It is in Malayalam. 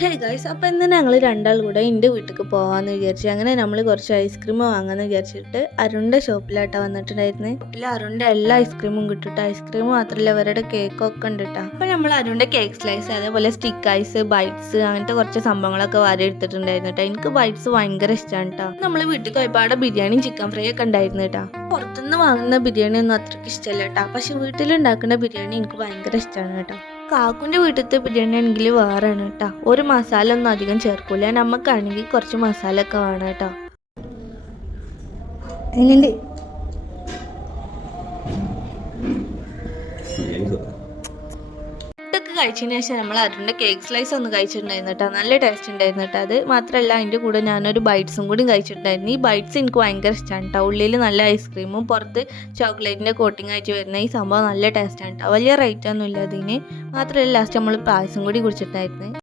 ഹേ ഗൈസ്, അപ്പോൾ ഇന്ന് ഞങ്ങൾ രണ്ടാൾ കൂടെ എൻ്റെ വീട്ടിലേക്ക് പോകാമെന്ന് വിചാരിച്ചു. അങ്ങനെ നമ്മൾ കുറച്ച് ഐസ്ക്രീം വാങ്ങാമെന്ന് വിചാരിച്ചിട്ട് അരുണിൻ്റെ ഷോപ്പിലായിട്ടാണ് വന്നിട്ടുണ്ടായിരുന്നത്. ഷോപ്പിൽ അരുണിൻ്റെ എല്ലാ ഐസ്ക്രീമും കിട്ടും. ഐസ്ക്രീം മാത്രമല്ല, അവരുടെ കേക്കൊക്കെ ഉണ്ട് കേട്ടോ. അപ്പോൾ നമ്മൾ അരുണിൻ്റെ കേക്ക് സ്ലൈസ്, അതേപോലെ സ്റ്റിക്ക് ഐസ്, ബൈറ്റ്സ്, അങ്ങനത്തെ കുറച്ച് സംഭവങ്ങളൊക്കെ വാരി എടുത്തിട്ടുണ്ടായിരുന്നു കേട്ടോ. എനിക്ക് ബൈറ്റ്സ് ഭയങ്കര ഇഷ്ടമാണ് കേട്ടോ. നമ്മൾ വീട്ടിൽ ഒരുപാട് ബിരിയാണിയും ചിക്കൻ ഫ്രൈ ഒക്കെ ഉണ്ടായിരുന്നു കേട്ടോ. പുറത്തുനിന്ന് വാങ്ങുന്ന ബിരിയാണി ഒന്നും അത്രയ്ക്ക് ഇഷ്ടമല്ല കേട്ടോ. പക്ഷെ വീട്ടിലുണ്ടാക്കുന്ന ബിരിയാണി എനിക്ക് ഭയങ്കര ഇഷ്ടമാണ് കേട്ടോ. കാക്കുൻ്റെ വീട്ടിലത്തെ ബിരിയാണി ആണെങ്കിൽ വേറെയാണ് കേട്ടോ. ഒരു മസാല ഒന്നും അധികം ചേർക്കൂല. നമുക്കാണെങ്കിൽ കുറച്ച് മസാല ഒക്കെ വേണം കേട്ടോ. ഫുഡൊക്കെ കഴിച്ചതിന് ശേഷം നമ്മൾ അതിൻ്റെ കേക്ക് സ്ലൈസ് ഒന്ന് കഴിച്ചിട്ടുണ്ടായിരുന്നു കേട്ടോ. നല്ല ടേസ്റ്റ് ഉണ്ടായിരുന്നു കേട്ടോ. അത് മാത്രമല്ല, അതിൻ്റെ കൂടെ ഞാനൊരു ബൈറ്റ്സും കൂടി കഴിച്ചിട്ടുണ്ടായിരുന്നു. ഈ ബൈറ്റ്സ് എനിക്ക് ഭയങ്കര ഇഷ്ടമാണ് കേട്ടോ. ഉള്ളിൽ നല്ല ഐസ്ക്രീമും പുറത്ത് ചോക്ലേറ്റിൻ്റെ കോട്ടിംഗ് ആയിട്ട് വരുന്ന ഈ സംഭവം നല്ല ടേസ്റ്റാണ് കേട്ടോ. വലിയ റേറ്റ് ഒന്നും ഇല്ല അതിന്. മാത്രമല്ല, ലാസ്റ്റ് നമ്മൾ പായസം കൂടി കുടിച്ചിട്ടുണ്ടായിരുന്നു.